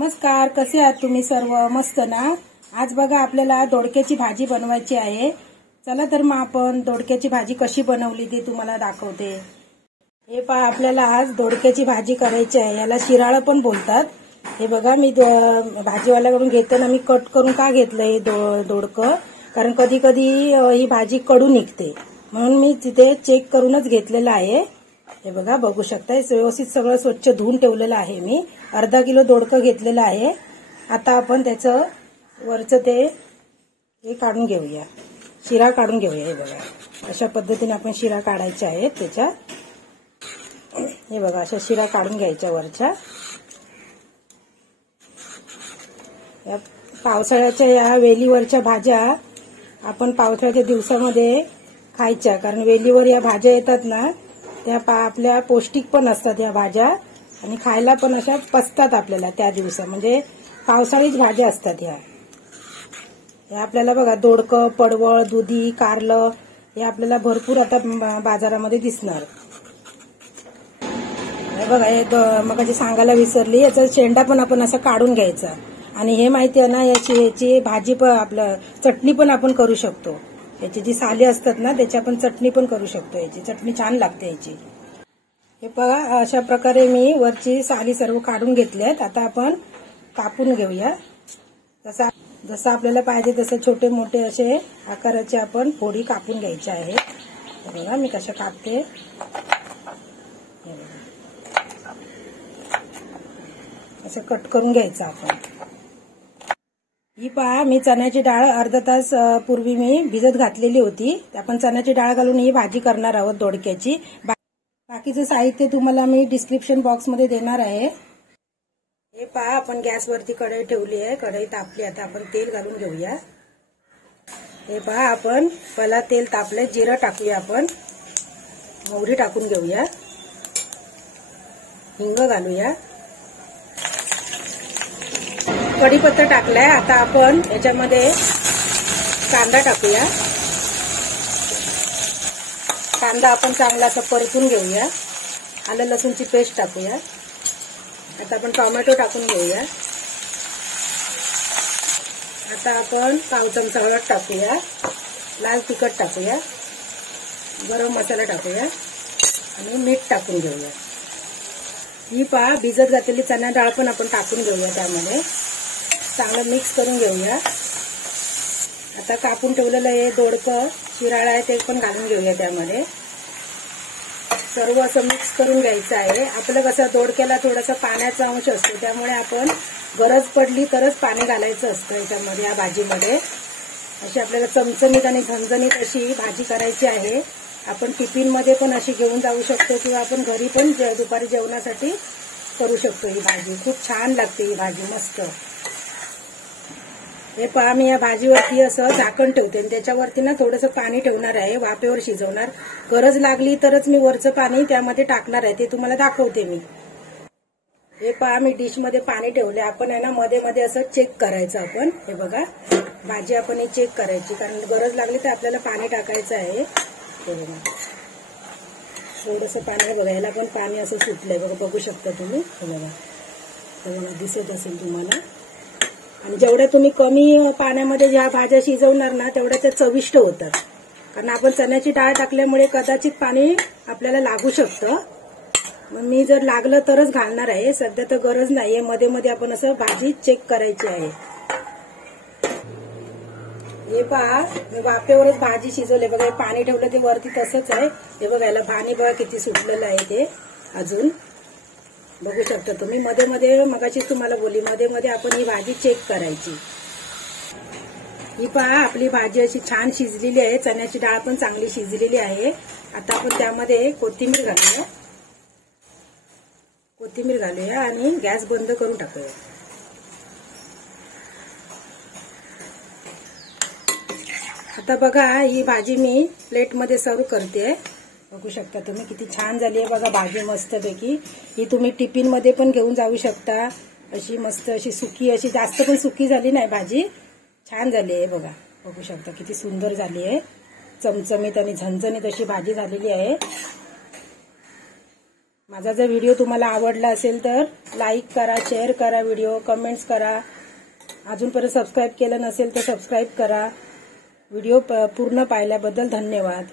नमस्कार, कसे आहात तुम्ही सर्व? मस्त ना? आज बघा आपल्याला दोडक्याची भाजी बनवायची आहे. चला तर मग आपण दोडक्याची भाजी कशी बनवली ते तुम्हाला दाखवते. हे पहा, आपल्याला आज दोडक्याची भाजी करायची आहे. याला शिराळं पण बोलतात. हे बघा, मी भाजीवाल्याकडून घेताना मी कट करून का घेतलं हे दोडकं, कारण कधी कधी ही भाजी कडू निघते, म्हणून मी तिथे चेक करूनच घेतलेलं आहे. हे बघा, बघू शकताय, व्यवस्थित सगळं स्वच्छ धुवून ठेवलेलं आहे. मी अर्धा किलो दोडकं घेतलेलं आहे. आता आपण त्याचं वरचं हे काढून घेऊया, शिरा काढून घेऊया. हे बघा, अशा पद्धतीने आपण शिरा काढायच्या आहेत त्याच्या. हे बघा, अशा शिरा काढून घ्यायच्या वरच्या. या पावसाळ्याच्या या वेलीवरच्या भाज्या आपण पावसाळ्याच्या दिवसामध्ये खायच्या, कारण वेलीवर या भाज्या येतात ना, त्या आपल्या पौष्टिक पण असतात या भाज्या, आणि खायला पण अशा पचतात आपल्याला त्या दिवसा. म्हणजे पावसाळीच भाज्या असतात ह्या. आपल्याला बघा, दोडकं, पडवळ, दुधी, कारलं हे आपल्याला भरपूर आता बाजारामध्ये दिसणार. बघा, हे मगाशी सांगायला विसरली, याचा शेंडा पण आपण असा काढून घ्यायचा. आणि हे माहिती आहे ना, याची भाजी पण आपलं चटणी पण आपण करू शकतो. याची जी साली असतात ना, त्याची आपण चटणी पण करू शकतो. याची चटणी छान लागते याची. हे बघा, अशा प्रकारे मी वरची साली सर्व काढून घेतल्यात. आता आपण कापून घेऊया. जसं आपल्याला पाहिजे तसं छोटे मोठे असे आकाराचे आपण फोडी कापून घ्यायचे आहेत. हे बघा, मी कशा कापते. असं कट करून घ्यायचं आपण. ही पहा, मी चण्याची डाळ अर्धा तास पूर्वी मी भिजत घातलेली होती. आपण चण्याची डाळ घालून ही भाजी करणार आहोत दोडक्याची. बाकीचं साहित्य तुम्हाला मी डिस्क्रिप्शन बॉक्समध्ये देणार आहे. हे पहा, आपण गॅसवरती कढई ठेवली आहे. कढई तापली, आता आपण तेल घालून घेऊया. हे पहा, आपण पहिला तेल तापले, जिरं टाकूया आपण, मोहरी टाकून घेऊया, हिंग घालूया, कढीपत्ता टाकलाय. आता आपण याच्यामध्ये कांदा टाकूया. कांदा आपण चांगला असा परतून घेऊया. आलं लसूणची पेस्ट टाकूया. आता आपण टोमॅटो टाकून घेऊया. आता आपण पाव चमचा हळद टाकूया, लाल तिखट टाकूया, गरम मसाला टाकूया आणि मीठ टाकून घेऊया. ही पहा, भिजत घातलेली चणा डाळ पण आपण टाकून घेऊया. त्यामध्ये चांगलं मिक्स करून घेऊया. आता कापून ठेवलेलं हे दोडकं शिराळा आहे ते पण घालून घेऊया. त्यामध्ये सर्व असं मिक्स करून घ्यायचं आहे. आपलं कसं दोडक्याला थोडासा पाण्याचा अंश असतो, त्यामुळे आपण गरज पडली तरच पाणी घालायचं असतं याच्यामध्ये, या भाजीमध्ये. अशी आपल्याला चमचमीत आणि झणझणीत अशी भाजी करायची आहे. आपण टिफिनमध्ये पण अशी घेऊन जाऊ शकतो, किंवा आपण घरी पण दुपारी जेवणासाठी करू शकतो. ही भाजी खूप छान लागते, ही भाजी मस्त. हे पहा, मी या भाजीवरती असं झाकण ठेवते आणि त्याच्यावरती ना थोडंसं पाणी ठेवणार आहे, वाफेवर शिजवणार. गरज लागली तरच मी वरचं पाणी त्यामध्ये टाकणार आहे, ते तुम्हाला दाखवते मी. हे पहा, मी डिशमध्ये पाणी ठेवले. आपण आहे ना मध्ये मध्ये असं चेक करायचं आपण. हे बघा, भाजी आपण ही चेक करायची, कारण गरज लागली तर आपल्याला पाणी टाकायचं आहे. हे बघा, थोडंसं पाणी बघा, याला पण पाणी असं सुटलंय बघा, बघू शकता तुम्ही. हे बघा, दिसत असेल तुम्हाला. आणि जेवढ्या तुम्ही कमी पाण्यामध्ये ज्या भाज्या शिजवणार ना, तेवढ्या त्या चविष्ट होतात. कारण आपण चण्याची डाळ टाकल्यामुळे कदाचित पाणी आपल्याला लागू शकतं. मग मी जर लागलं तरच घालणार आहे, सध्या तर गरज नाहीये. मध्ये मध्ये आपण असं भाजी चेक करायची आहे. हे पहा, मी वाफेवरच भाजी शिजवले बघा. हे पाणी ठेवलं ते वरती तसंच आहे. हे बघा, याला पाणी बघा किती सुटलेलं आहे ते अजून, बघू शकता तुम्ही. मध्ये मध्ये मगाशी तुम्हाला बोलली, मध्ये मध्ये आपण ही भाजी चेक करायची. ही पहा, आपली भाजी अशी छान शिजलेली आहे. चण्याची डाळ पण चांगली शिजलेली आहे. आता आपण त्यामध्ये कोथिंबीर घालूया आणि गॅस बंद करून टाकूया. आता बघा, ही भाजी मी प्लेटमध्ये सर्व करते. बघू शकता तुम्ही किती छान झाली आहे बघा भाजी, मस्तपैकी. ही तुम्ही टिफिनमध्ये पण घेऊन जाऊ शकता. अशी मस्त अशी सुकी, अशी जास्त पण सुकी झाली नाही भाजी, छान झाली आहे बघा. बघू शकता किती सुंदर झाली आहे, चमचमीत आणि झणझणीत अशी भाजी झालेली आहे. माझा जर व्हिडिओ तुम्हाला आवडला असेल तर लाईक करा, शेअर करा, व्हिडिओ कमेंट्स करा. अजूनपर्यंत सबस्क्राईब केलं नसेल तर सबस्क्राईब करा. व्हिडिओ पूर्ण पाहिल्याबद्दल धन्यवाद.